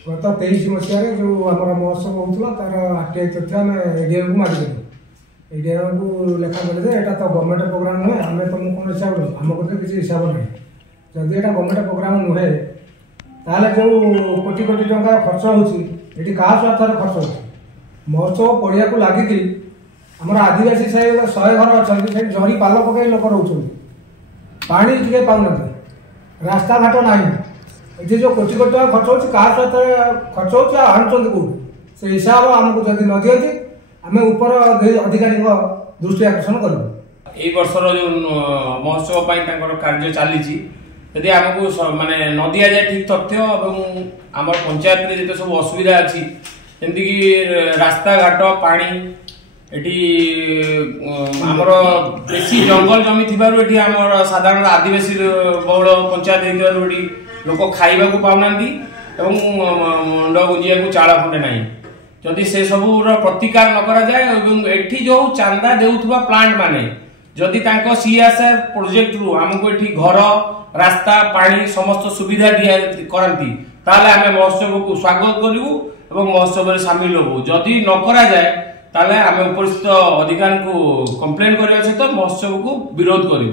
गत 23 मसीह जो आम महोत्सव होता तार आरटीआई तथ्य आम एडीएम को मागिदेलु। एडीएम को लेखा कले यहाँ तो गवर्नमेंट प्रोग्राम नुहे आम तुमको कौन हिसाब आम को किसी हिसाब ना जदि यहाँ गवर्नमेंट प्रोग्राम नुहे ताले जो कोटी कोटी टंका खर्च होती क्या स्वार्थ खर्च हो महोत्सव पड़िया को लगिक आम आदिवासी साई 100 घर अच्छा जरी पाल पक लोक रोच पानी टे पाऊना रास्ता घाट ना ये जो कोटी कोटी टका खर्च हो स्वार्थ खर्च हो कौट से हिसाब आमको जब न दिखती आम ऊपर अधिकारी दृष्टि आकर्षण करूँ। यही वर्षर जो महोत्सव कार्य चली यदि आमको माने न दि जाए ठीक तथ्य आम पंचायत में जिते सब असुविधा अच्छी जमीक रास्ता घाट पानी एटी आमर बेसी जंगल जमी थी आमर साधारण आदिवासी बहुल पंचायत होती लोक खाइबा को पाऊना मुंड गुंजिया को चाल खंडे ना जदि से सबूर प्रतिकार न करा जाए एठी जो चांदा देउथुबा प्लांट माने जदि तांको सीएसआर प्रोजेक्ट रु हमको एठी घर रास्ता पानी समस्त सुविधा दिया करती ताले आमे महोत्सव को स्वागत करू एवं महोत्सव में शामिल होबू। जदि न करा जाए ताले आमे उपस्थित अधिकारी को कंप्लेन करिया सहित महोत्सव को विरोध करू।